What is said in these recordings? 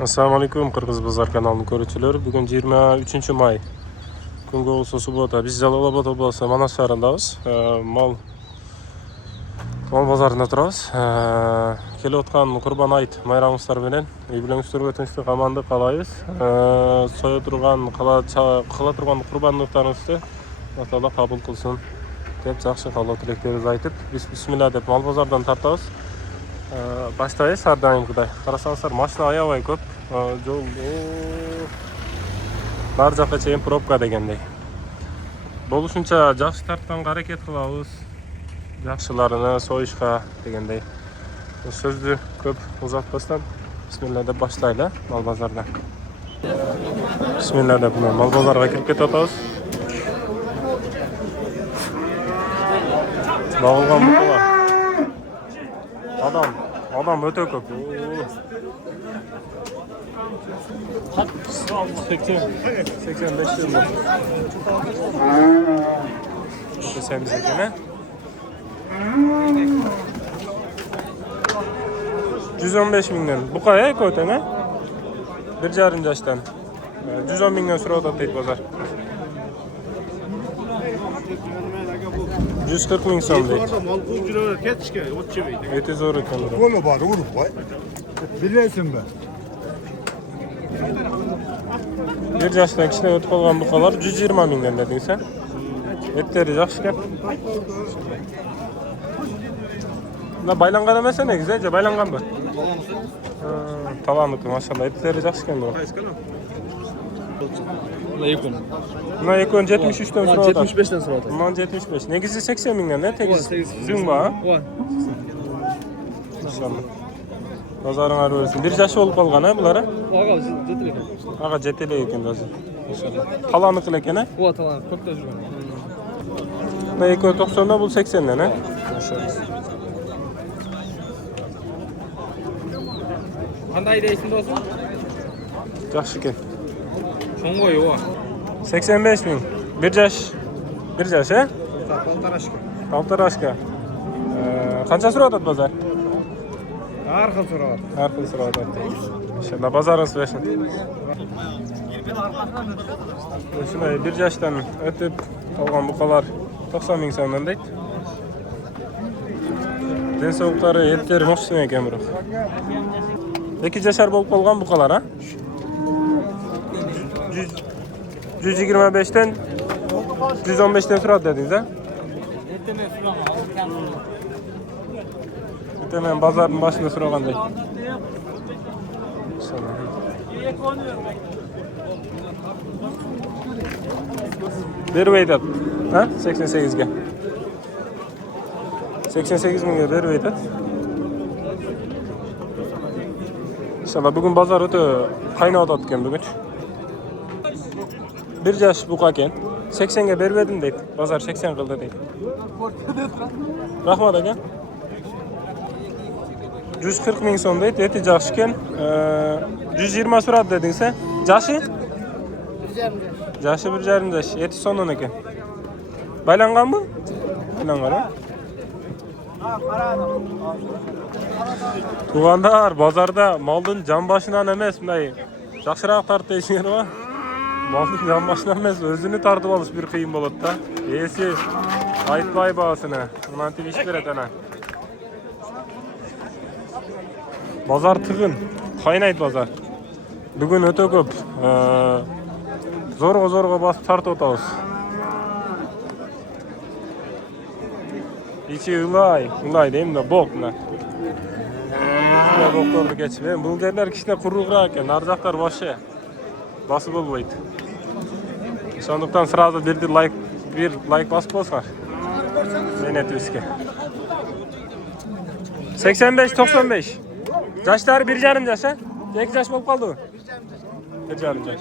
Assalomu alaykum Qirg'iz bozor kanalining ko'ruvchilari. Bugun 23 may. Kunga bo'lsa subota. Biz Jalolobod oblasti Manas shahrindamiz. Mol bozorida turamiz. Kelayotgan Qurban hayit bayramlar bilan uybilanishtirib tinchlik amonda qalaymiz. Soya turgan qila turgan qurbonliklaringizni Alloh taolo qabul qilsin deb yaxshi xalq tilaklarimizni aytib, bismillah deb mol bozordan tartamiz. Başlayız her daim kadar. Karasanslar maşına ayavay köp. Jol barca çeyin probka degендей. Boluşunça жақсы тарттан hareket kılabız. Жақшыларını soyuşqa degендей. Sözlü köp uzatmasdan bismillah deb başlayla mal bazardan. Bismillah deb mal bazarga kirib ketamiz. Bağılgan buqalar. Adam öte köp. 85 yılında. Semiz ekene. 115 mindən. Bu kaya kötene? Bir jarım yaştan. 110 mindən süre otataydı bazar. 140 min so'm deydi. Eti zo'r ekan. Qo'li bor, urib qo'y. Bilasizmi? Bir yaşdan kishina o'tib qolgan buqalar 120 mingdan deding sen. Etleri yaxshi ekan. Buna baylangan emas ne güzelce baylangan bu. Tavanlık maşallah etleri yaxshi ekan bu. Buna yakın 73'ten sonra 75'ten sonra. Bundan 75. Negizi 80 mindən ne? Tegiz zün var. İnşallah. Pazarın arıyorsun. Bir yaşı olup kalgan ha bunlara? Ağa jeteli eken bazı. İnşallah. Talanlık eken ha? O talanlık. Çok da жүрген. Buna yakın 90'da bu 80'den ha? İnşallah. Qanday deysin dostum? Yaxşı ekan. Çoğun o. 85 bin. Bir yaş he? Poltaraşka. Poltaraşka. Qancha so'radi bozor? Har xil so'radi. Har xil so'radi. İnşallah bazaringiz bersin. Shunday bir yaşdan o'tib qolgan buqalar 90 ming so'mdan deydi. Densovuqlari etleri mo'xshim ekan biroq. 2 yashar bo'lib qolgan buqalar ha? 125'ten 115'ten so'radi dedingiz ha? Hemen pazarın başında so'ragandek. Berveydat. Ha? 88'ge. 88 mingga berveydat. İnşallah bugün pazar o'ta qaynab o'tgan bugün. Bir yaş buqa ekan. 80'ge bermedim deydi. Pazar 80 qildi deydi. Rahmat aka. 140 ming so'm deydi. Eti yaxshi ekan. 120 so'radi deding sen. Yaşı? 1,5 yaş. Yaşı 1,5 yaş. Eti sondan ekan. Baylanganmi? Baylangan ha? Tuğandar, bazarda malın can başından emes bunday. Yaxshiroq tartib deyishinglar va? Malın can başından emes, özünü tartib olish bir qiyin bo'ladi da. Esi aytmay bahasını. Ulan iş beradi ana. Bazar tig'in, qaynaydi bazar. Bugun o'ta ko'p. Zo'rg'a bosib tartib o'tamiz. İçi ılay deyim de bok ne? Boktordu geçip. Bu yerler kişine kuruğra ekan, narjaqlar boshi. Basıp olmaydı. Sonuçtan sırada bir like basıp olsa. Menet üske. 85-95. Yaşlar 1,5 yaş ha? 2 yaş bolup kaldı mı? 1,5 yaş.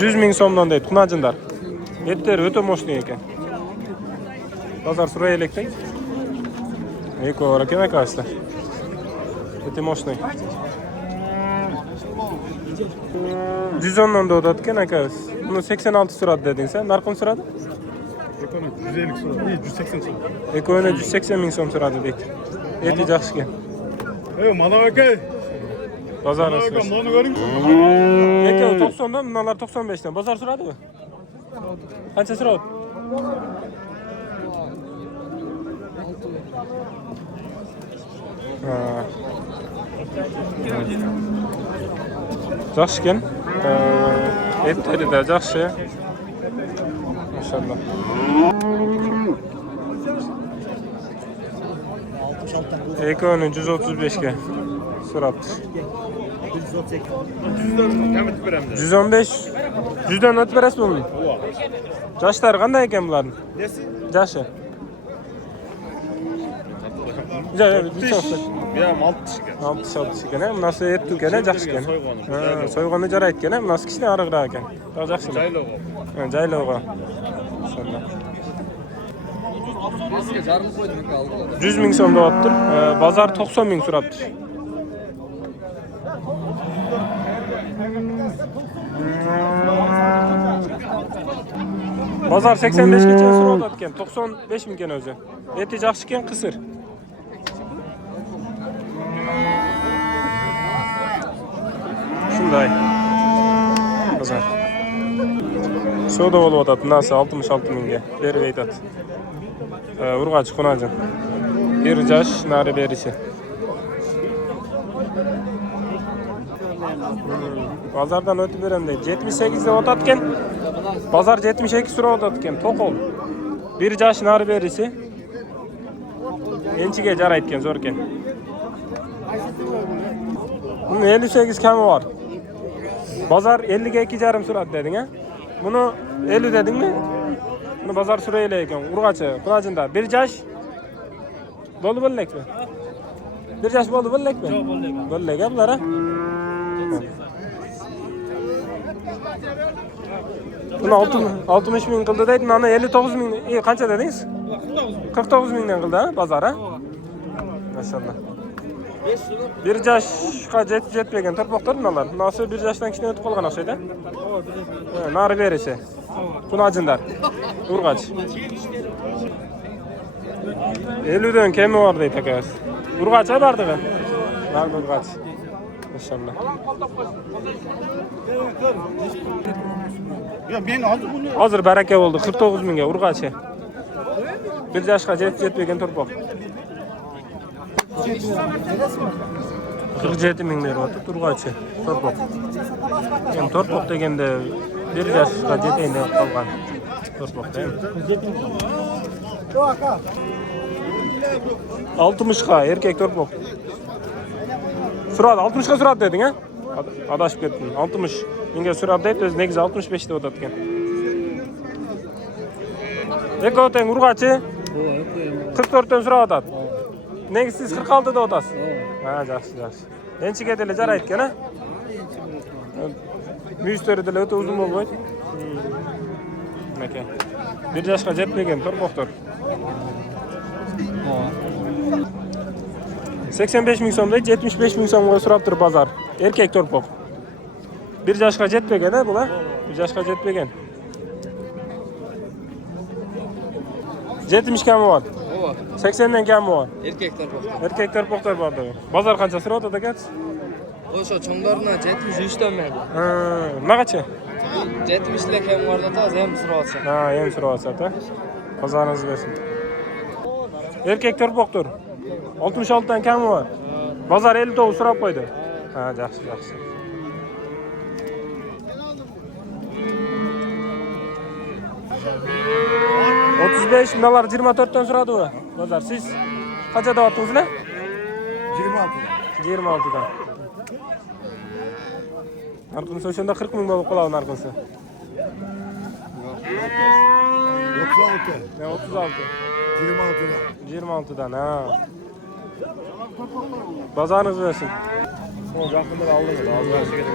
100 ming so'mdan deydi, kunacındar. Etleri öte moşlu ekan. Pazar suraya elektek. Eko olarak yemek açtı. Eti moşlu. 110'dan da odatken aka. Bunu 86 so'radi deding sen. Narxini so'radi? Ekonomi 150 so'radi. 180 so'radi. Ekonomi 180 ming so'm so'radi deydi. Eti yaxshi ekan. Mana aka. Bazarınız Aka, versin. mana görün. Ekkevi 90'dan, bunlar 95'ten. Bazar suradı mı? Qancha suradı? Yaxshi ekan. Etleri de yaxshi. Maşallah. Ekoni 135 ga so'rabdi. 115. 100dan o'tib berasiz buni. Yoshlari qanday ekan bularning? Yoshi. Benim 60 ekan. 66 ekan. Bunasi etdi ekan, yaxshi ekan. So'yg'ini jarayt ekan. Bunasi kichkina ariqroq ekan. Yaxshi. Jaylog'i. Jaylog'i. Maşallah. 100 ming so'm deyapti. Bozor 90 ming so'rabdi. Bozor 85 gacha so'rayotgan ekan. 95 ming ekan o'zi. Eti yaxshi ekan, qisir. Shunday. Bozor. Savdo bo'lyapti. Bunasi 66 mingga berib aytadi. Urg'ochi Xunajin. Bir yosh nari berisi. Bozordan o'tib beraman deydi. 78 da o'tayotgan. Bozor 72 so'rayotgan. To'qol. Bir yosh nari berisi. Enchiga jaraytgan, zo'r ekan. Bunun 58 kami var. Bozor 50 ga 2,5 so'radi deding, ha? Buni 50 dedingmi? Buni bozor so'raylar ekan. Urg'ochi Xunajinda. Bir yosh bo'ldi bo'ldikmi? Bir yosh bo'ldi bo'ldikmi? Yo'q, bo'ldik. Bo'ldik bular, ha? Buni 60 ming qildi deydi. Mana 59 ming. Qancha dedingiz? 49 mingdan qildi, ha, bozor, ha? Maşallah. Bir yoshga jetmagan torpoqlar bular. Bunasi bir yoshdan kichkina o'tib qolgan o'xshaydi. Nari berisi. Xunajinlar. Urg'och. 50 dan kemi var deydi akasi. Urg'och bardimi? Var urg'och. Maşallah. Ya men hozir buni Hozir baraka bo'ldi. 49 mingga urg'ochi. Bir yoshga jetmagan torpoq. 47 ming beryapti urg'ochi torpoq. Yani torpoq deganda bir yoshga jetayin deb qolgan torpoqda. 60 ga erkek torpoq. So'radi 60 ga so'radi deding, ha? Adashib ketdim. 60 mingga so'radi deydi, o'zi negiz 65 da o'tayotgan. Ekoteng urg'ochi 44 dan so'rayotadi. Negiz siz 46 da o'tasiz. Ha, yaxshi, yaxshi. Enchiga dele jaraytgan, ha? Müşteri dele o'ta uzun bo'lmaydi. Maka. Bir yoshga jetmagan torpoqdir. 85 ming so'm deydi, 75 ming so'mga so'rab turib bozor. Erkek torpoq. Bir yoshga jetmagan, ha, bular? Bir yoshga jetmagan. 70 kami var. 80 dan kami var. Erkek torpoq. Erkek torpoqlar bor. Bozor qancha so'rayotdi aka? O'sha cho'nglarni 73 dan berdi. Naqacha? 70 da kam vardı da ham so'rayapti. Ha, ham so'rayapti. Qozoningiz bersin. Erkek torpoqdir. 66 dan kami var. Bozor 59 so'rab qo'ydi. Ha, yaxshi, yaxshi. Otuz bunlar 24 dan so'radi u. Bozor siz qancha deyapsizlar? 26. 26 dan. Narxinsa o'shanda 40 ming bo'lib qoladi narxinsa. 36. Ne 36? 26'dan. 26 dan, ha. Bazarınız versin. O yakında aldınız. Az versin gelir.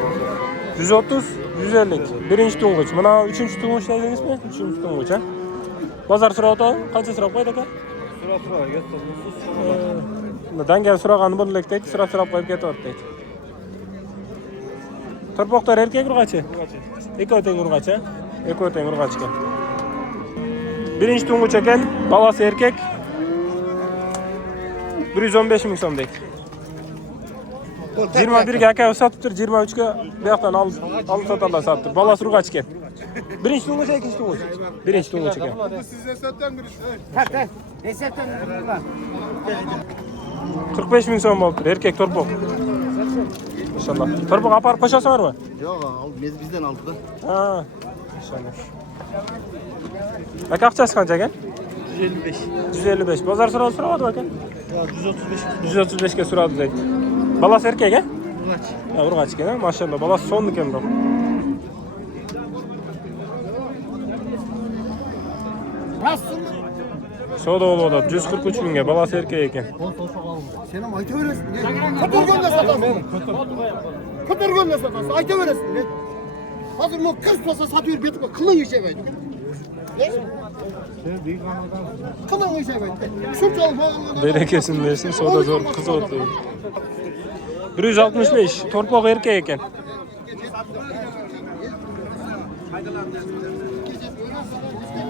130, 150. Birinci tunguç. Buna üçüncü tunguç dediniz mi? Üçüncü tunguç, ha? Bazar sırada kaça sıra koydu ka? Sıra Dangal so'ragani bo'ldik deydi, sıra qo'yib ketyapti deydi. Torpoqlar erkak urg'ochi? Ekoteng urg'ochi, ha? Ekoteng urg'ochi ekan. Birinchi tunguch ekan, balasi erkak. 115 ming so'm deydi. 21'ge aka satıp tur, 23'ge bu yoqdan alıp satarlar satıp tur. Balası urgaç ekan. Birinchi to'ng'ish, ikkinchi to'ng'ish. Birinchi to'ng'ish ekan. Resepten var. 45 ming so'm bo'libdi, erkak torpoq. Maşallah. Torpoq aparıp qo'shasizlarmi? Yo'q, bizden aldı da. Ha. Maşallah. Aka aqchasi qancha ekan? 155. 155. Bozor so'radi aka? Ya 135. 135 ga so'radi deydi. Balasi erkak a? Urgaç. Ha, urgaç ekan, maşallah. Balasi so'nni ekan bu. Soda oldu. 143 mingga balasi erkak ekan. Sen ama ayta veresin. Kötürgönle satarsın. Kötürgönle satarsın. Ayta veresin. Hazır mı 40 pasa satıyor bir kılın işe verdi. Kılın işe verdi. Şu çalma. Berekesin versin, soda zor kız oldu. 165, torpoq erkak ekan.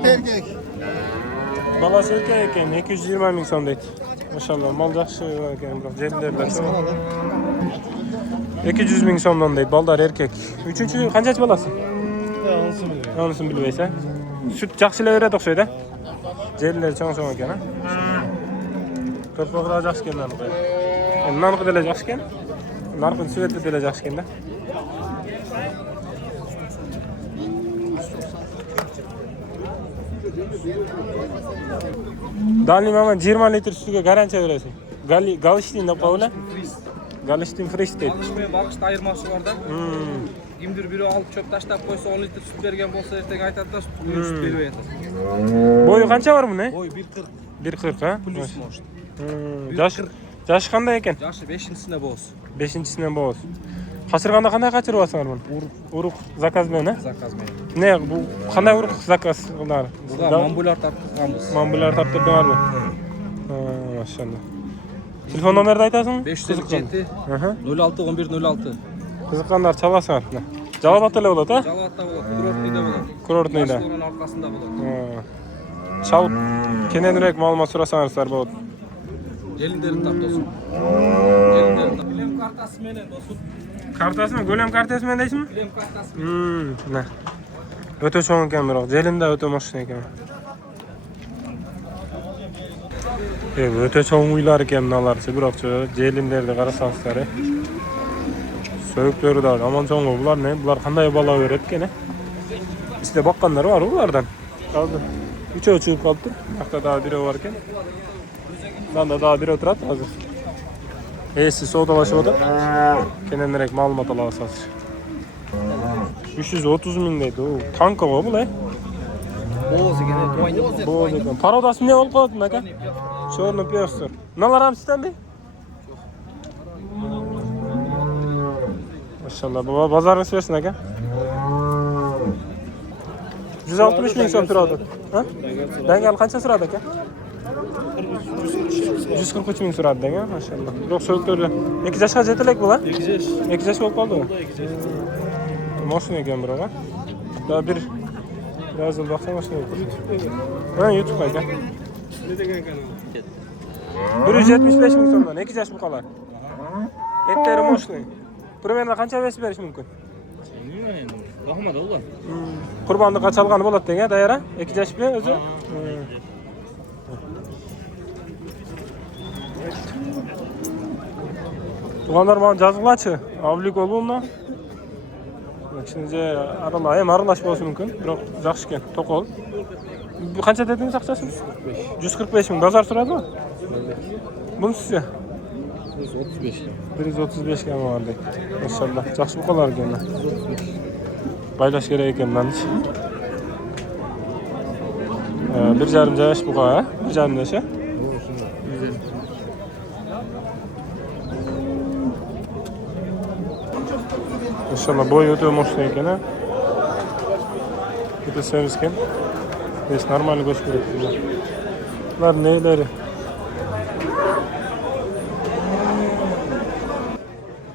Erkek. Balası erkak ekan, 220 ming so'm deydi. Maşallah, mal yaxshi ekan, biroq jellerlar. 200 ming so'mdan deydi, baldar erkak. Üçüncü qanchachi balasi? Anısını bilmaysan. Süt yaxshilab beradi o'xshaydi. Jeller cho'ng-cho'ng ekan, ha. Torpoqlar yaxshi ekan narxi. Narxi da yaxshi ekan. Narxi suveti da yaxshi ekan-da. Dalim ama 20 litre sütüge garantiya verasın. Galishtin deb qo'yla. Galishtin fresh deydi. Alışmaya bakışta ayırması var da. Kimdir biri alıp çöp taşlap koysa 10 litre süt bergen bolsa ertegen aytadi da süt berip yatadi. Boyu qancha var buni? Boy 1.40 1.40 ha? plus может. Yaşı qanday ekan? Yaşı 5-sine boz. 5-sinden boz. Qaçırganda qanday qaçırıpsыңар buni? Uruk zakaz bilan ha? Zakaz meni. Ne bu qanday uruk zakaz qildilar? Burada mambular tartqanmiz. Mambular tartibdilarmi? Ha, maşallah. Telefon nomerni aytasizmi? 557 Aha. 06 11 06. Qiziqqanlar chalasizlar. Javob atala bo'ladi, ha? Jalatda bo'ladi, kurortniyda bo'ladi. Kurortniyda. Restoran orqasida bo'ladi. Chalib kenenroq ma'lumot so'rasangiz bo'ladi. Gelinlerin tap do'stum. Gelinlerin tap. Bilim kartasi meni do'stum. Kartasimi? Go'lam kartasimi deysizmi? Bilim kartasi. Na. O'ta cho'ng ekan biroq, jelinda o'ta mashina ekan. O'ta cho'ng uylar ekan bularchi, biroqchi jelinlarni qarasangsizlar. So'yuklari da aman cho'ng bular ne? Bular qanday balo beradi ekan? Sizda boqqanlar bor ulardan. Hozir uchoq chiqib qolibdi. Yoqda da biri bor ekan. Bunda da biri o'tiradi hozir. Siz sodalashibdi. Kenenroq ma'lumot olasiz. 330 ming deydi. Tanka bu bular. Bo'zi gene to'yni Bo'zi ekan. Parodasi ne olib qoldi aka? Chorni piyostir. Nalar ham sizdan bey? Maşallah, baba pazarınız versin aka. 160 ming so'm turadi. Ha? Dangal qancha so'radi aka? 143 ming so'radi dangal, maşallah. Biroq so'ktirdi. 2 yoshga jetilak bu, ha? 2 yosh. 2 yoshga bo'lib qoldi. 2 yosh. Mashina ekan biroq, ha? Daha bir biraz yıl baksana mashina. Ha, YouTube aka. Ne degan kanal? 175 ming so'mdan 2 yosh bu qolar. Etteri mashina. Примерно qancha besib berish mumkin? Bilmayman endi. Rahmat ular. Qurbonni qachalgani bo'ladi degan, dayara? 2 yosh bilan o'zi. Tug'anlar mana jazg'lachi, avlik bo'ldi. Şimdi aralash, ham aralash bo'lishi mumkin, biroq yaxshi ekan, to'qol. Bu qancha dedingiz aqchasi? 145 ming. Bozor so'radimi? Bunisi 135 ga bordi. Maşallah, yaxshi buqalar ekan. Baylash kerak ekan menimcha. 1,5 yosh buqa, 1,5 yosh. Maşallah, boy o'ta mashina ekan, ha. O'ta servis ekan. Biz normal go'sht beradi. Ular neylari?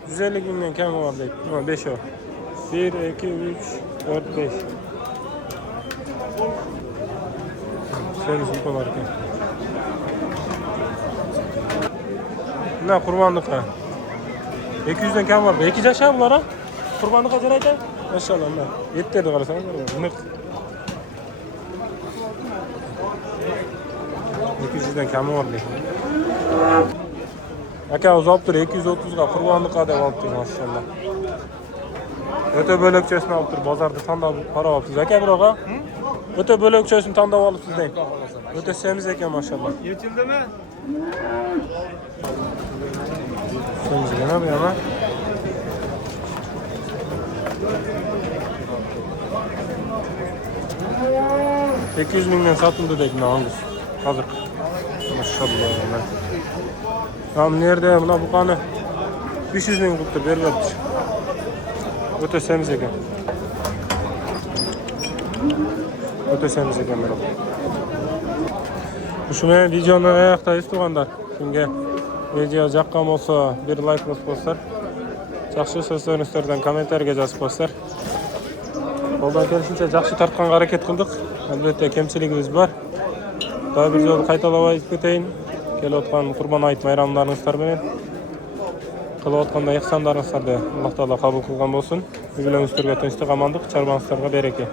150 mingdan kam bor deydi. 5 o. 1 2 3 4 5. Servis buqalar ekan. Ne qurbonliq. 200'den kam var. 2 yaşa bular ha? Kurbanlıkka jarayt ha? Maşallah. Etlerdi qarasaňyz. Nık. 200'den kami var deydi. Aka uzap dur 230'ga kurbanlıkka dep alıp dur maşallah. Öte bölekçesini alıp dur. Bazarda tandap para alıpsız. Aka biroga? Öte bölekçesini tandap alıpsız deyin. Öte semiz eken maşallah. Yechildi mi? Semiz eken bu yana. $200.000'den satıldı dedim Angus. Hazır. Maşallah. Tamam nerede? Buna bu kanı 500.000 tuttu berberdir. Ötesemiz eken. Ötesemiz eken merhaba. Uşumen videonu ayaktayız tuğandar. Kimge video jakkan bolsa bir like basıp qo'yinglar. Жақсы сөздеріңіздерден комментарийге жазып қойыңыздар. Қолдан келишинче жақсы тартканга аракет кылдык. Албетте кемчилигибиз бар. Дагы бир жолу кайталап айтып кетейин. Келип аткан Курбан айт майрамдарыңыздар менен кылып атканда ихсандарыңыздарды Аллах Таала кабыл кылган болсун. Үй бүлөңүздөргө тынчтык, амандык, чарбаңыздарга береке.